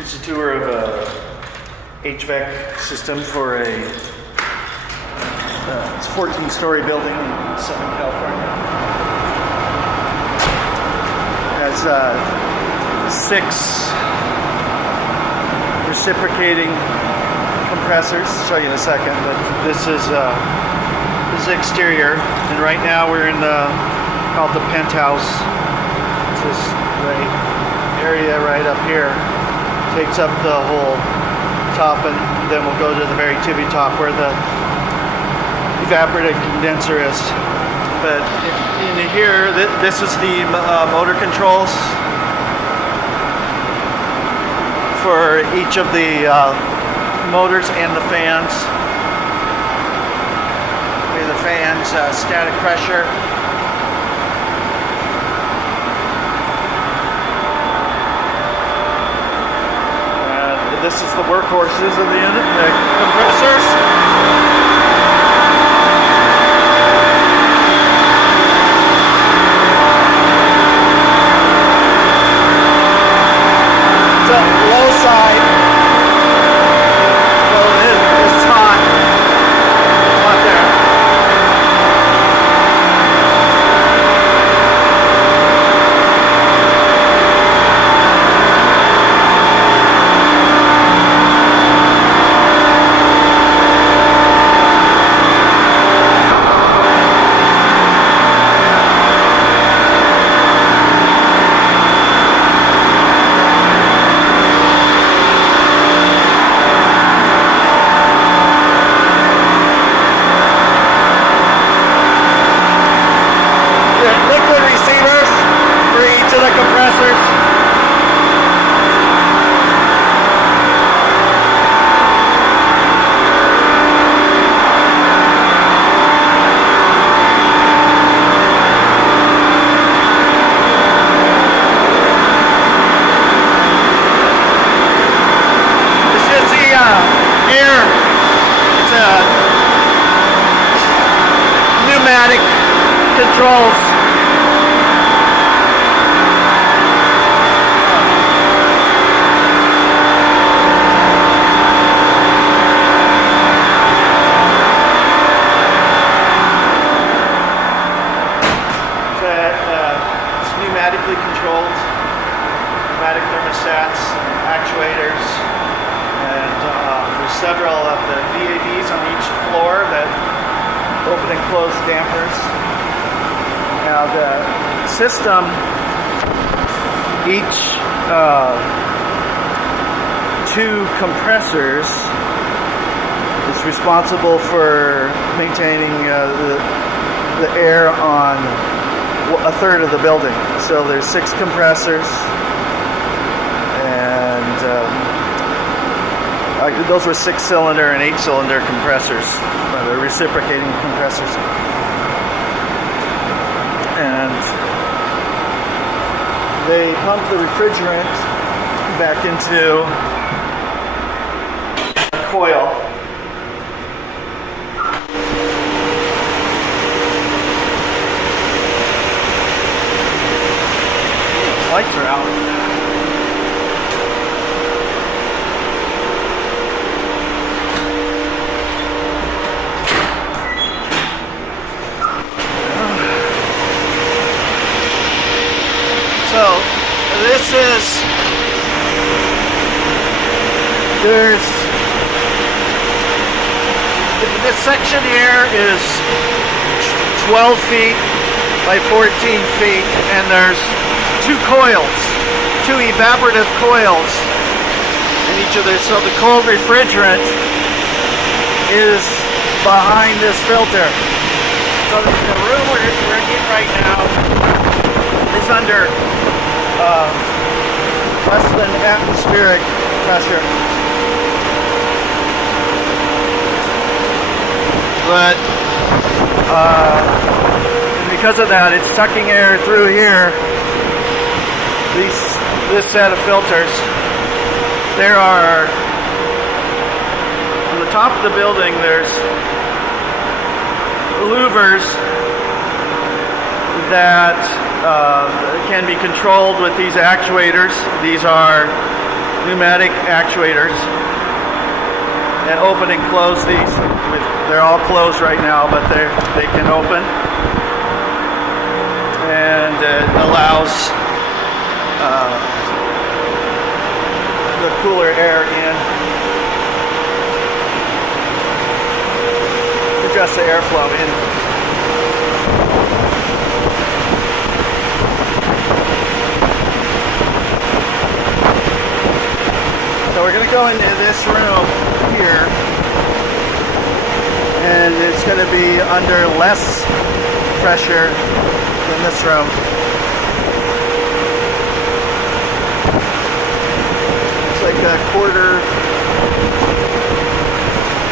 Here's a tour of a HVAC system for a 14-story building in Southern California. It has 6 reciprocating compressors. I'll show you in a second, but this is exterior, and right now we're in called the penthouse. It's this area right up here. Takes up the whole top, and then we'll go to the very tippy top where the evaporative condenser is. But in here, this is the motor controls for each of the motors and the fans. The fans, static pressure. This is the workhorses of the unit, the compressors. It's a low side. Well, it's hot. Hot there. Pneumatic controls. It's pneumatically controlled, pneumatic thermostats, actuators, and there's several of the VAVs on each floor that open and close dampers. Now the system, each 2 compressors is responsible for maintaining the air on a third of the building. So there's 6 compressors, and those were 6-cylinder and 8-cylinder compressors. They're reciprocating compressors. And they pump the refrigerant back into a coil. Lights are out. So this section here is 12 feet by 14 feet, and there's 2 coils, 2 evaporative coils in each of these. So the cold refrigerant is behind this filter. So the room we're in right now is under less than atmospheric pressure. But because of that, it's sucking air through here. This set of filters. There are, on the top of the building, there's louvers that can be controlled with these actuators. These are pneumatic actuators and open and close these. They're all closed right now, but they can open, and it allows the cooler air in. Adjust the airflow in. So we're going to go into this room here, and it's going to be under less pressure than this room. It's like a quarter,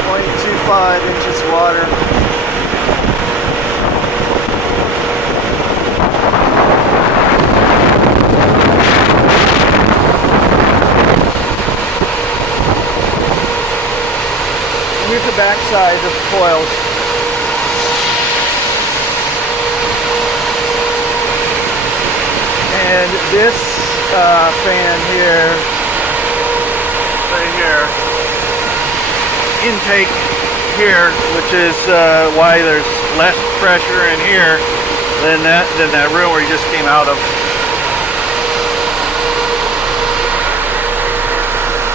0.25 inches water. Here's the back side of the coils. And this fan here, right here, intake here, which is why there's less pressure in here than that room where you just came out of.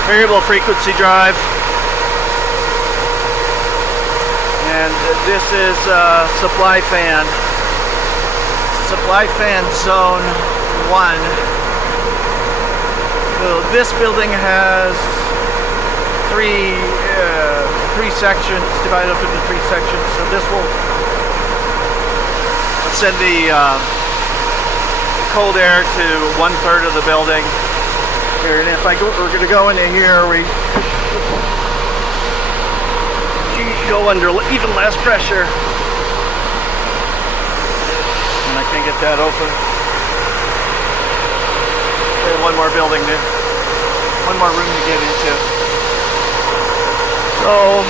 Variable frequency drive. And this is supply fan zone 1. So this building has three sections, divided up into 3 sections. So this will send the cold air to 1/3 of the building. Here, and if we're going to go into here, we go under even less pressure, and I can get that open. And one more room to get into. So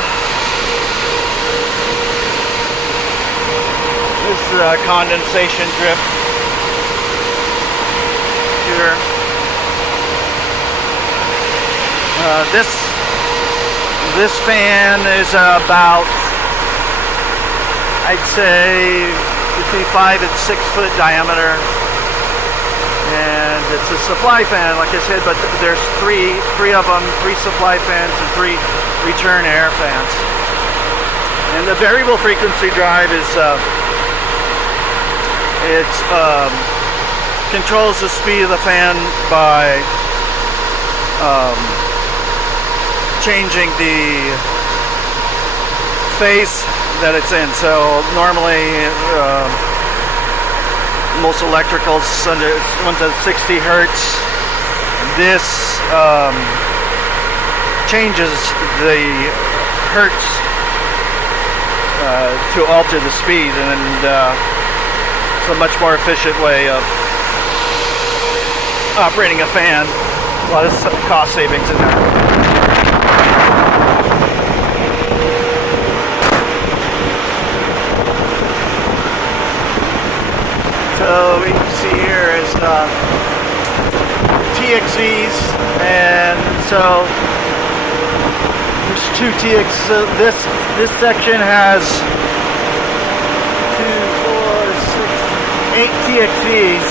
this is a condensation drip here. This fan is about, I'd say, between 5 and 6 foot diameter, and it's a supply fan, like I said. But there's three of them, 3 supply fans and 3 return air fans. And the variable frequency drive is controls the speed of the fan by changing the phase that it's in. So normally most electricals under 160 hertz. This changes the hertz to alter the speed, and it's a much more efficient way of operating a fan. A lot of cost savings in there. So what you can see here is TXVs, and so there's 2 TX. So this section has 8 TXVs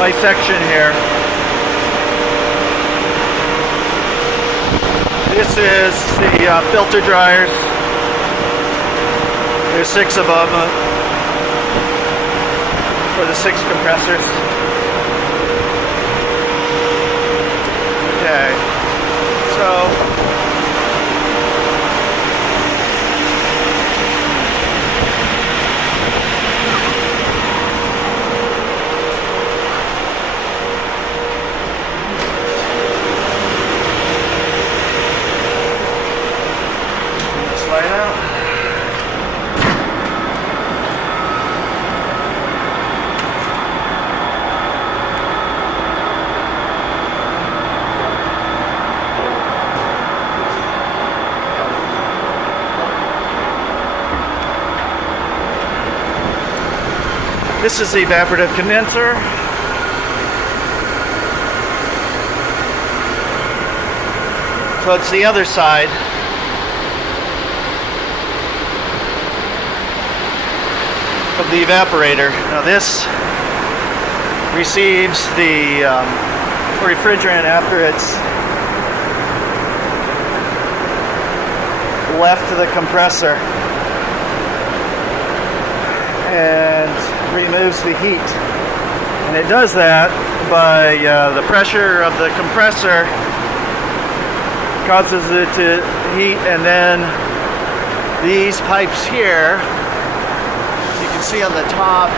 by section here. This is the filter dryers. There's 6 of them. For the 6 compressors. Okay, so slide out. This is the evaporative condenser. So it's the other side. Of the evaporator. Now this receives the refrigerant after it's left the compressor and removes the heat. And it does that by the pressure of the compressor causes it to heat, and then these pipes here, you can see on the top,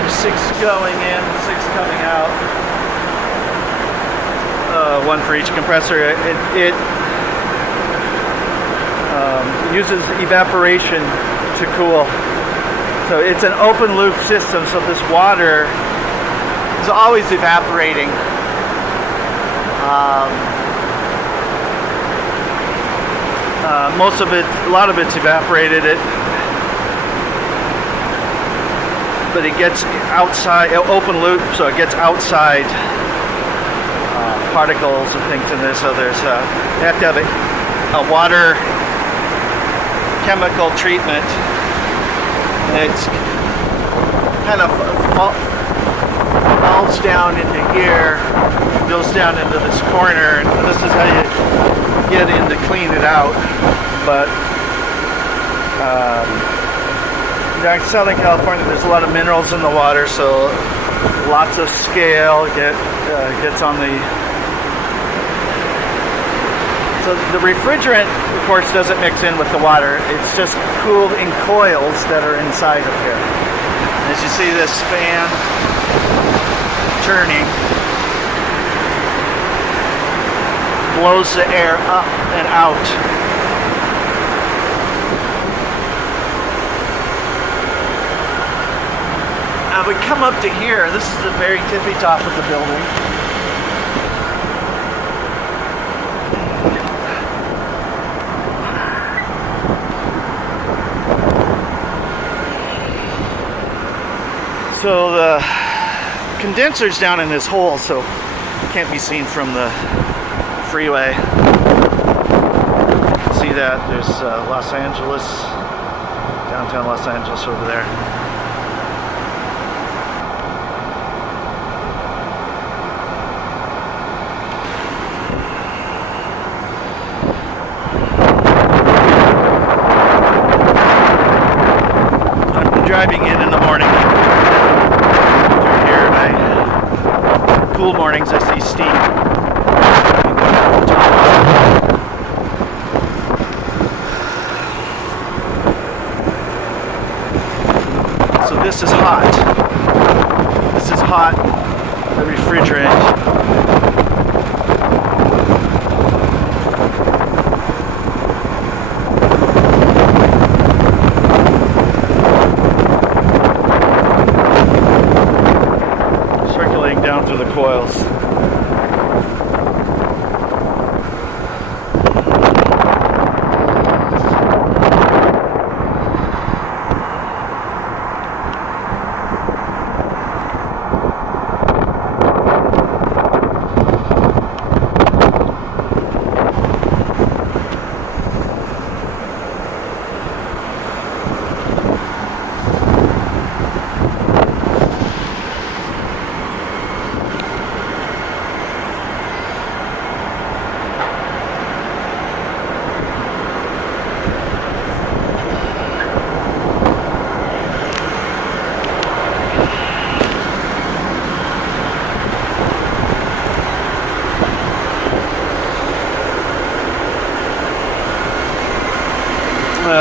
there's 6 going in, 6 coming out, one for each compressor. It uses evaporation to cool. So it's an open loop system, so this water is always evaporating. Most of it, a lot of it's evaporated, but it gets outside, open loop, so it gets outside particles and things in this. So there's you have to have a water chemical treatment. It's kind of falls down into here, goes down into this corner, and this is how you get in to clean it out. But down in Southern California, there's a lot of minerals in the water, so lots of scale gets on the. So the refrigerant, of course, doesn't mix in with the water. It's just cooled in coils that are inside of here. As you see this fan turning, blows the air up and out. Now we come up to here. This is the very tippy top of the building. So the condenser's down in this hole, so it can't be seen from the freeway. You can see that there's Los Angeles, downtown Los Angeles over there. I'm driving in the morning. Cool mornings, I see steam. So this is hot. This is hot, the refrigerant. Down through the coils.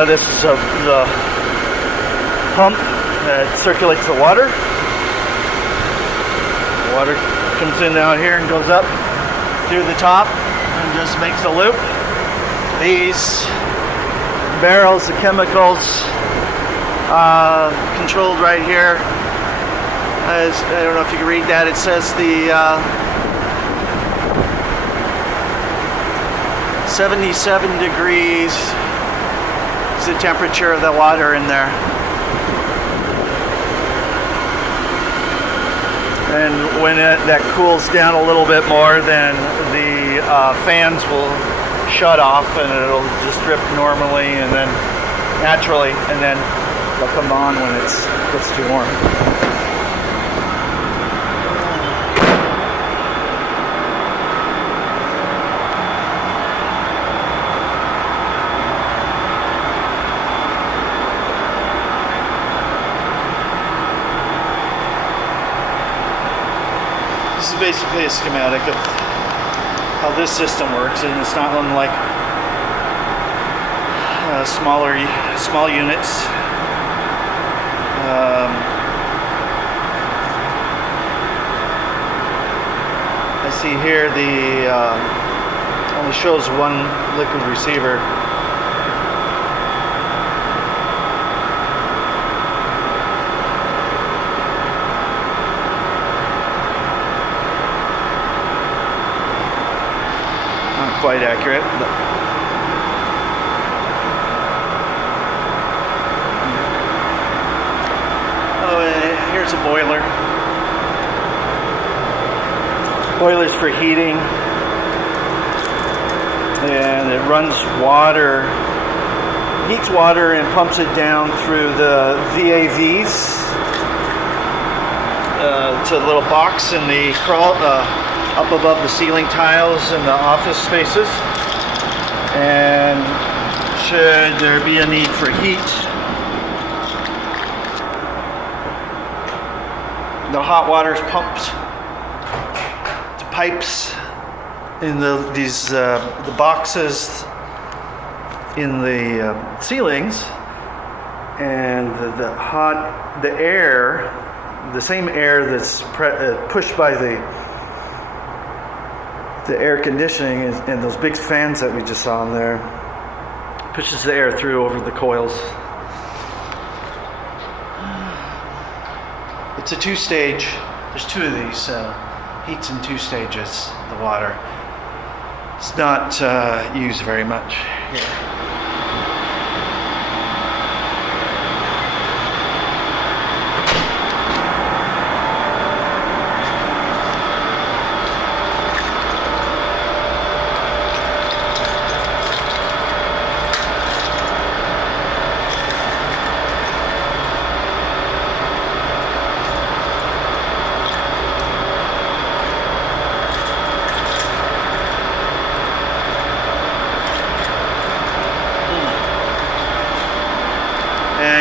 This is the pump that circulates the water. The water comes in out here and goes up through the top and just makes a loop. These barrels of chemicals controlled right here. I don't know if you can read that. It says the 77 degrees is the temperature of the water in there. And when that cools down a little bit more, then the fans will shut off and it'll just drip normally and then naturally, and then they'll come on when it gets too warm. This is basically a schematic of how this system works, and it's not unlike small units. I see here the only shows one liquid receiver. Not quite accurate, but here's a boiler. Boiler's for heating, and it runs water, heats water and pumps it down through the VAVs to a little box in the up above the ceiling tiles in the office spaces. And should there be a need for heat, the hot water is pumped to pipes in the boxes in the ceilings, and the air, the same air that's pushed by the air conditioning and those big fans that we just saw in there, pushes the air through over the coils. It's a two-stage. There's two of these. Heats in two stages, the water. It's not used very much here.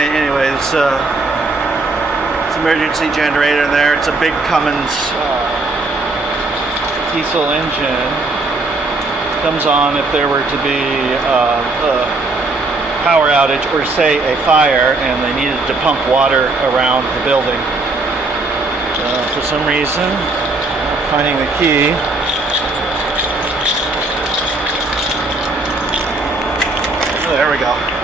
Anyway, it's emergency generator in there. It's a big Cummins diesel engine. Comes on if there were to be a power outage or say a fire and they needed to pump water around the building. For some reason, finding the key. Oh, there we go.